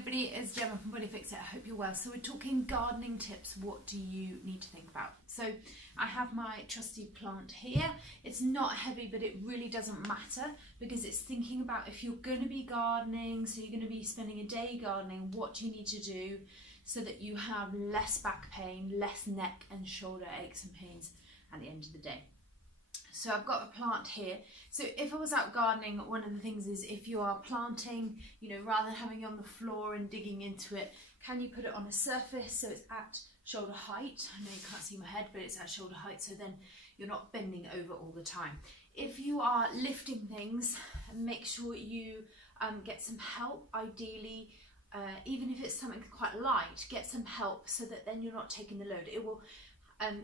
everybody, it's Gemma from Body Fix It. I hope you're well. So we're talking gardening tips. What do you need to think about? So I have my trusty plant here. It's not heavy, but it really doesn't matter because it's thinking about if you're going to be gardening, so you're going to be spending a day gardening, what do you need to do so that you have less back pain, less neck and shoulder aches and pains at the end of the day. So I've got a plant here. So if I was out gardening, one of the things is if you are planting, rather than having it on the floor and digging into it, can you put it on a surface so it's at shoulder height? I know you can't see my head, but it's at shoulder height, so then you're not bending over all the time. If you are lifting things, make sure you get some help, ideally, even if it's something quite light, get some help so that then you're not taking the load.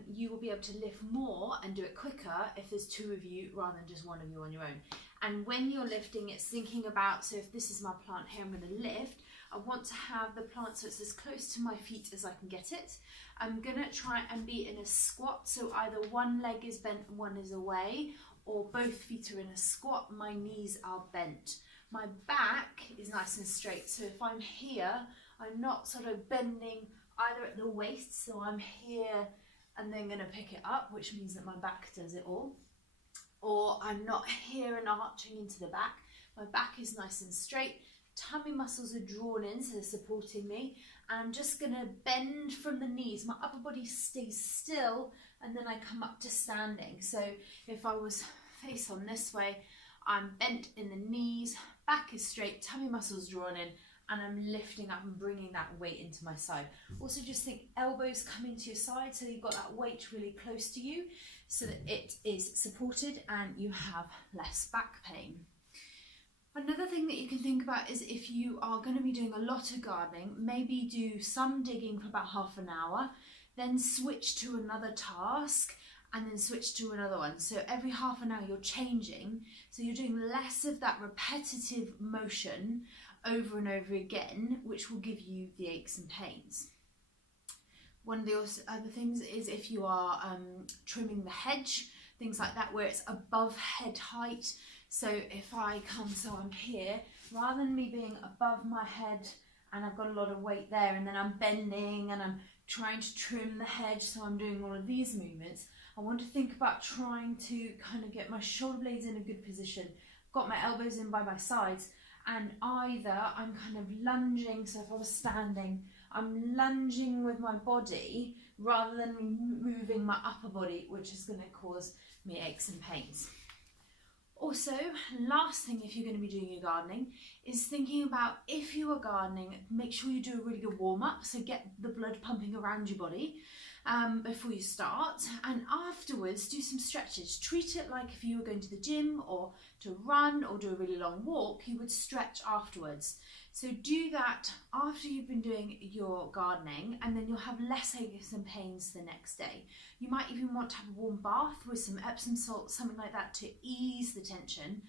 You will be able to lift more and do it quicker if there's two of you rather than just one of you on your own. And when you're lifting, it's thinking about, so if this is my plant here, I'm going to lift. I want to have the plant so it's as close to my feet as I can get it. I'm going to try and be in a squat, so either one leg is bent and one is away, or both feet are in a squat, my knees are bent. My back is nice and straight, so if I'm here, I'm not sort of bending either at the waist, so I'm here and then going to pick it up, which means that my back does it all. Or I'm not here and arching into the back. My back is nice and straight. Tummy muscles are drawn in, so they're supporting me. And I'm just going to bend from the knees. My upper body stays still, and then I come up to standing. So if I was face on this way, I'm bent in the knees, back is straight, tummy muscles drawn in, and I'm lifting up and bringing that weight into my side. Also just think elbows coming to your side so you've got that weight really close to you so that it is supported and you have less back pain. Another thing that you can think about is if you are going to be doing a lot of gardening, maybe do some digging for about half an hour, then switch to another task and then switch to another one. So every half an hour you're changing, so you're doing less of that repetitive motion over and over again, which will give you the aches and pains. One of the other things is if you are trimming the hedge, things like that, where it's above head height. So if I come, so I'm here, rather than me being above my head and I've got a lot of weight there and then I'm bending and I'm trying to trim the hedge, so I'm doing all of these movements, I want to think about trying to kind of get my shoulder blades in a good position, got my elbows in by my sides, and either I'm kind of lunging, so if I was standing, I'm lunging with my body rather than me moving my upper body, which is going to cause me aches and pains. Also, last thing if you're going to be doing your gardening is thinking about if you are gardening, make sure you do a really good warm-up, so get the blood pumping around your body before you start, and afterwards do some stretches. Treat it like if you were going to the gym or to run or do a really long walk, you would stretch afterwards. So do that after you've been doing your gardening, and then you'll have less aches and pains the next day. You might even want to have a warm bath with some Epsom salt, something like that, to ease the tension,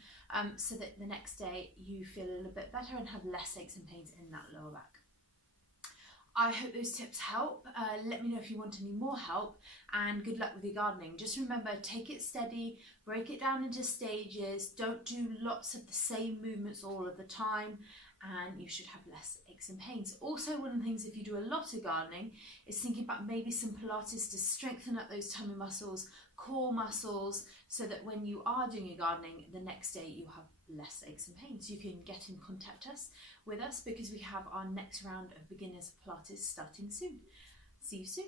so that the next day you feel a little bit better and have less aches and pains in that lower back. I hope those tips help. Let me know if you want any more help, and good luck with your gardening. Just remember, take it steady, break it down into stages, don't do lots of the same movements all of the time, and you should have less aches and pains. Also, one of the things if you do a lot of gardening is thinking about maybe some Pilates to strengthen up those tummy muscles, core muscles, so that when you are doing your gardening, the next day you have less aches and pains. You can get in contact with us because we have our next round of beginners Pilates starting soon. See you soon.